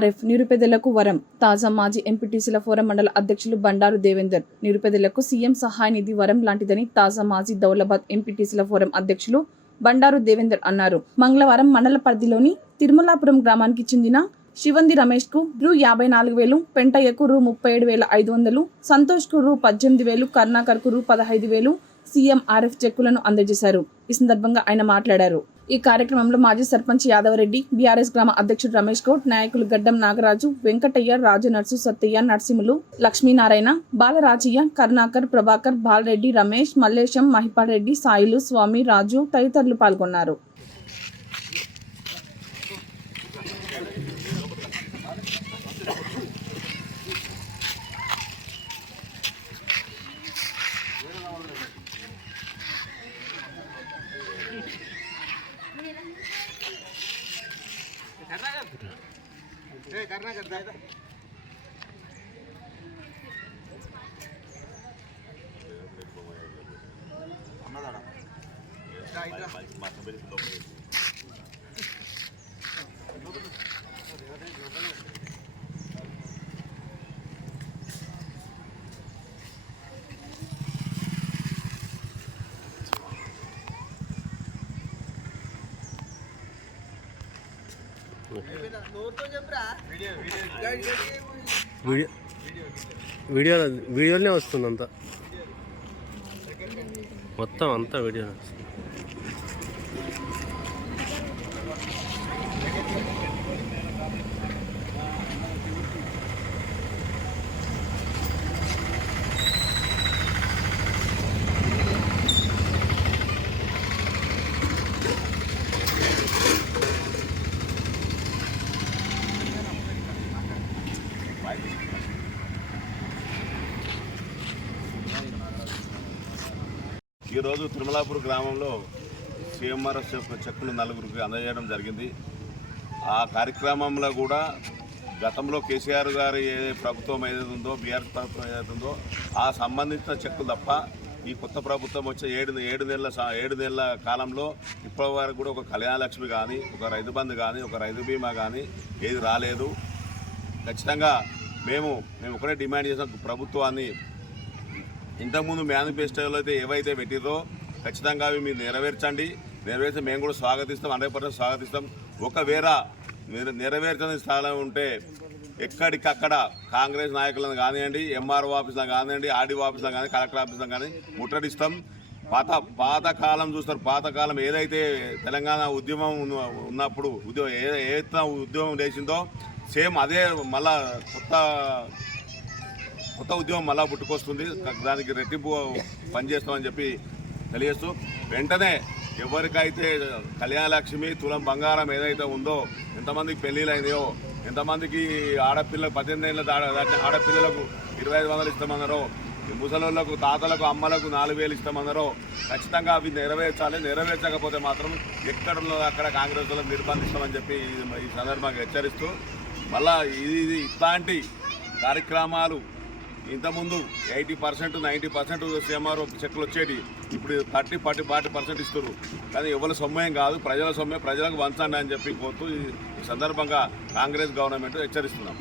CMRF నిరుపేదలకు వరం. తాజా మాజీ ఎంపీటీసీల ఫోరం మండల అధ్యక్షులు బండారు దేవేందర్. నిరుపేదలకు సీఎం సహాయ నిధి వరం లాంటిదని తాజా మాజీ దౌలబాద్ ఎంపీటీసీల ఫోరం అధ్యక్షులు బండారు దేవేందర్ అన్నారు. మంగళవారం మండల పరిధిలోని తిరుమలాపురం గ్రామానికి చెందిన శివంది రమేష్ కు రూ 54,000, పెంటయ్యకు రూ 37,500, సంతోష్ కు రూ 18,000, కర్ణాకర్ కు రూ 15,000 సీఎంఆర్ఎఫ్ చెక్కులను అందజేశారు. ఈ సందర్భంగా ఆయన మాట్లాడారు. ఈ కార్యక్రమంలో మాజీ సర్పంచ్ యాదవరెడ్డి, బీఆర్ఎస్ గ్రామ అధ్యక్షుడు రమేష్ గౌడ్, నాయకులు గడ్డం నాగరాజు, వెంకటయ్య, రాజనర్సు, సత్తయ్య, నర్సింహులు, లక్ష్మీనారాయణ, బాలరాజయ్య, కర్ణాకర్, ప్రభాకర్, బాలరెడ్డి, రమేష్, మల్లేశం, మహిపాల్ రెడ్డి, సాయిలు, స్వామి, రాజు తదితరులు పాల్గొన్నారు. వీడియోనే వస్తుంది అంతా, మొత్తం అంతా వీడియో వస్తుంది. ఈరోజు తిరుమలాపూర్ గ్రామంలో సీఎంఆర్ఎఫ్ చెక్కులు నలుగురికి అందజేయడం జరిగింది. ఆ కార్యక్రమంలో కూడా గతంలో కేసీఆర్ గారి ఏ ప్రభుత్వం ఏదైతే ఉందో, బీఆర్ఎస్ ప్రభుత్వం ఏదైతే ఉందో ఆ సంబంధించిన చెక్కులు తప్ప ఈ కొత్త ప్రభుత్వం వచ్చే ఏడు నెలల కాలంలో ఇప్పటి వరకు కూడా ఒక కళ్యాణలక్ష్మి కానీ, ఒక రైతు బంధు కానీ, ఒక రైతు బీమా కానీ ఏది రాలేదు. ఖచ్చితంగా మేము ఒకటే డిమాండ్ చేసిన ప్రభుత్వాన్ని, ఇంతకుముందు మేనిఫెస్టోలో అయితే ఏవైతే పెట్టిరో ఖచ్చితంగా అవి మీరు నెరవేర్చి మేము కూడా స్వాగతిస్తాం, 100% స్వాగతిస్తాం. ఒకవేళ నెరవేర్చని స్థానం ఉంటే ఎక్కడికక్కడ కాంగ్రెస్ నాయకులను కానివ్వండి, ఎంఆర్ఓ ఆఫీసులో కానివ్వండి, ఆర్డీఓ ఆఫీసులో కానీ, కలెక్టర్ ఆఫీసులో కానీ ముట్టడిస్తాం. పాతకాలం చూస్తారు. పాతకాలం ఏదైతే తెలంగాణ ఉద్యమం ఉన్నప్పుడు ఏదైతే ఉద్యమం లేచిందో సేమ్ అదే మళ్ళా కొత్త ఉద్యమం మళ్ళా పుట్టుకొస్తుంది. దానికి రెట్టింపు పనిచేస్తామని చెప్పి తెలియజేస్తూ, వెంటనే ఎవరికైతే కళ్యాణలక్ష్మి, తులం బంగారం ఏదైతే ఉందో, ఎంతమందికి పెళ్ళిళ్ళు అయినాయో, ఎంతమందికి ఆడపిల్లలకు 18 ఏళ్ళ దాటిన ఆడపిల్లలకు 2,500 ఇస్తామన్నారో, ముసలోళ్ళకు, తాతలకు, అమ్మలకు 4,000 ఇస్తామన్నారో ఖచ్చితంగా అవి నెరవేర్చాలి. నెరవేర్చకపోతే మాత్రం ఎక్కడున్నదో అక్కడ కాంగ్రెస్ వాళ్ళకి నిర్బంధిస్తామని చెప్పి ఈ సందర్భంగా హెచ్చరిస్తూ, మళ్ళా ఇది ఇట్లాంటి కార్యక్రమాలు ఇంతకుముందు 80%, 90% సీఎంఆర్ చెక్కులు వచ్చేటి, ఇప్పుడు 30-40% ఇస్తున్నారు. కానీ ఎవరి సొమ్మేం కాదు, ప్రజల సొమ్మే, ప్రజలకు వంచండి అని చెప్పి కోరుతూ ఈ సందర్భంగా కాంగ్రెస్ గవర్నమెంట్ హెచ్చరిస్తున్నాం.